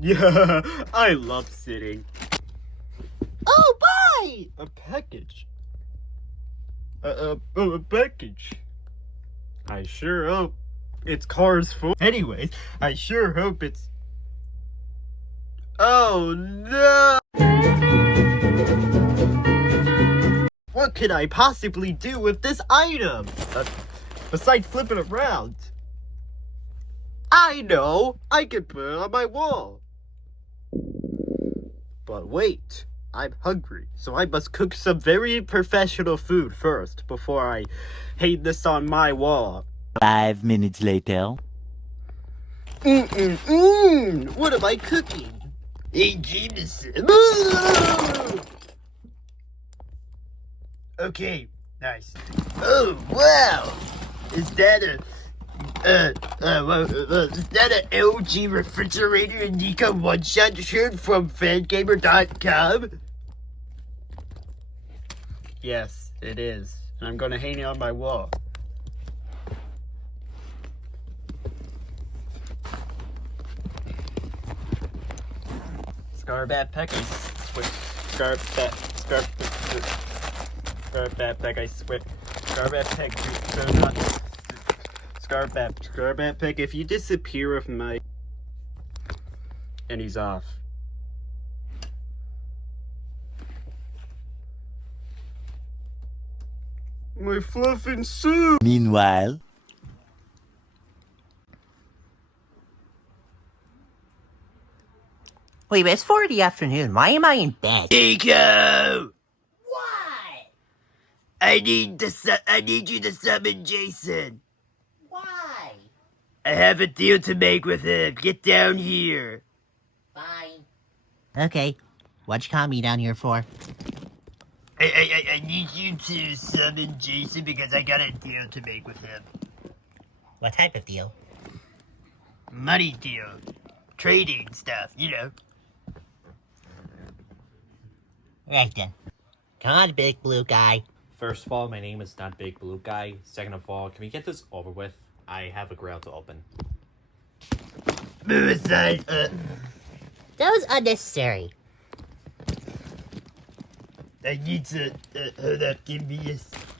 Yeah, I love sitting. Oh, boy! A package. A package. I sure hope it's cars full. Anyways, I sure hope it's... Oh, no! What could I possibly do with this item? Besides flip it around. I know! I could put it on my wall. But wait, I'm hungry, so I must cook some very professional food first before I hang this on my wall. 5 minutes later. What am I cooking? Hey, Jameson. Okay, nice. Oh, wow! Is that a... is that an LG refrigerator and Nika one-shot shirt from fangamer.com? Yes, it is. And I'm gonna hang it on my wall. Scarbat Peck, I switch. Scarbat Peck, I switch. Scarbat Peck, Scarbat Peck, if you disappear with my... And he's off. My fluffing soup! Meanwhile. Wait, but it's 4 in the afternoon. Why am I in bed? Nico! What? I need you to summon Jason. Why? I have a deal to make with him. Get down here. Fine. Okay. What'd you call me down here for? I need you to summon Jason because I got a deal to make with him. What type of deal? Money deal. Trading stuff, you know. Right then. Come on, big blue guy. First of all, my name is not Big Blue Guy. Second of all, can we get this over with? I have a grill to open. Move aside. That was unnecessary. I need to, hold up, give me a...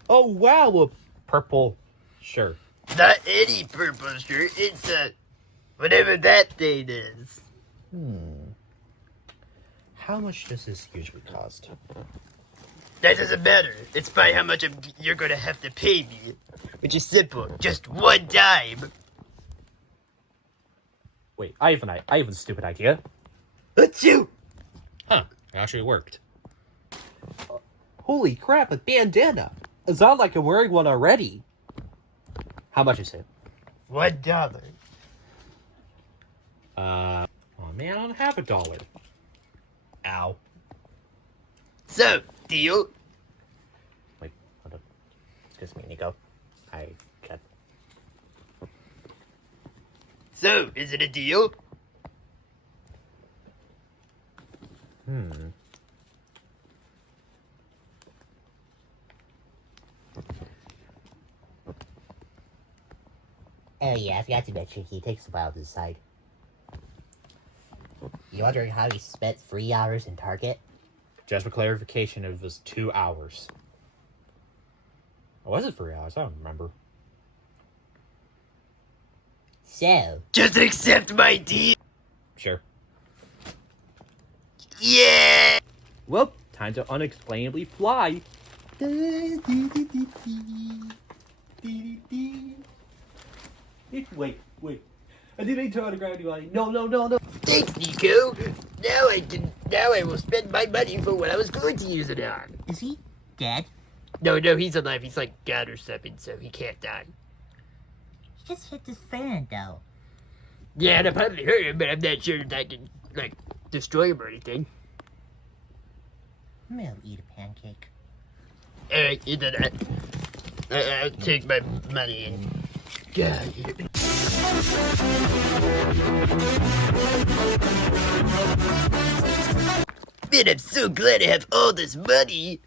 Oh, wow, a purple shirt. Not any purple shirt, it's whatever that thing is. How much does this usually cost? That doesn't matter. It's by how much you're gonna have to pay me. Which is simple, just one dime. Wait, I have a stupid idea. Let's you! Huh, it actually worked. Holy crap, a bandana! It sounds like I'm wearing one already. How much is it? $1. Oh man, I don't have $1. Ow. So, deal? Wait, hold on. Excuse me, Nico. I can't. So, is it a deal? Oh yeah, I forgot to mention he takes a while to decide. You wondering how he spent 3 hours in Target? Just for clarification, it was 2 hours. Or was it 3 hours? I don't remember. So, Just accept my deal. Sure. Yeah! Well, time to unexplainably fly. Wait. I didn't turn on the gravity body. No. Thanks, Nico. Now I will spend my money for what I was going to use it on. is he dead? No, he's alive. He's like God or something, so he can't die. He just hit his fan though. Yeah, and I probably hurt him, but I'm not sure that I can, like, destroy him or anything. I'm gonna eat a pancake. Alright, you did that. I'll take my money and... God, man, I'm so glad I have all this money.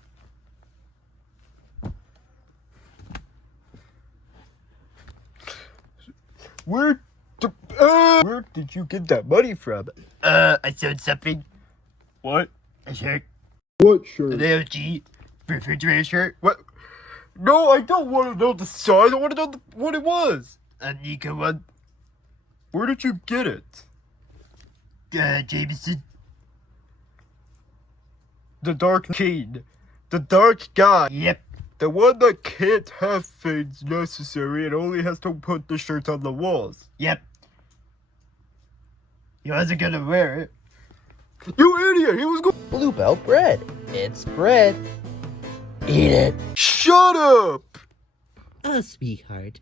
Where Where did you get that money from? I sold something. What? A shirt. What shirt? An LG refrigerator shirt. What? No, I don't want to know the size. I want to know what it was. A Nika one. Where did you get it? Jameson. The Dark King. The Dark Guy. Yep. The one that can't have things necessary and only has to put the shirt on the walls. Yep. He wasn't gonna wear it. You idiot! He was going. Bluebell bread. It's bread. Eat it. Shut up! Oh, sweetheart.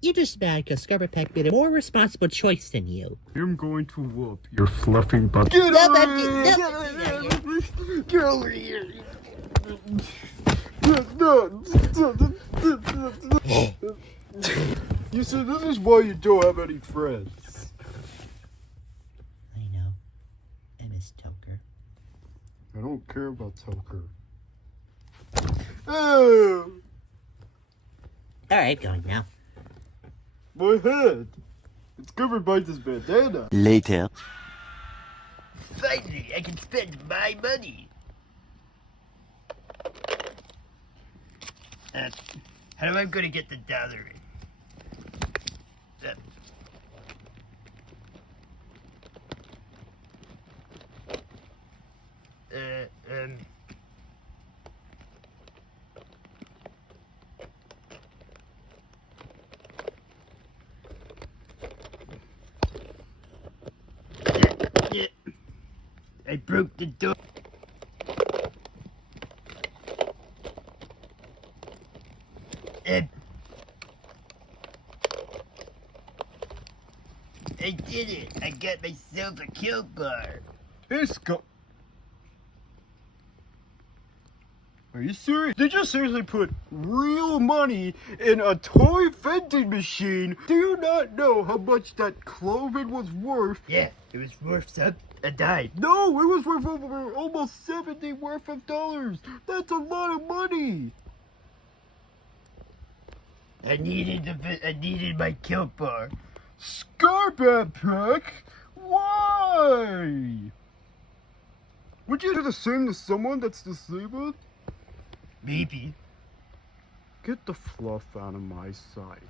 You're just mad because Scarlet Peck made a more responsible choice than you. I'm going to whoop your fluffing butt. Get Get over here! You see, this is why you don't have any friends. I know. I miss Toker. I don't care about Toker. Oh, Alright, going now. my head. It's covered by this bandana. Later. Finally, I can spend my money. How am I gonna get the dollar in? I broke the door. I did it! I got myself a kill bar. Hey, Scott. Are you serious? Did you seriously put real money in a toy vending machine? Do you not know how much that clothing was worth? Yeah, it was worth a dime. No, it was worth over almost 70 worth of dollars. That's a lot of money. I needed my kill bar. Scarbat Pack? Why? Would you do the same to someone that's disabled? Maybe. Get the fluff out of my sight.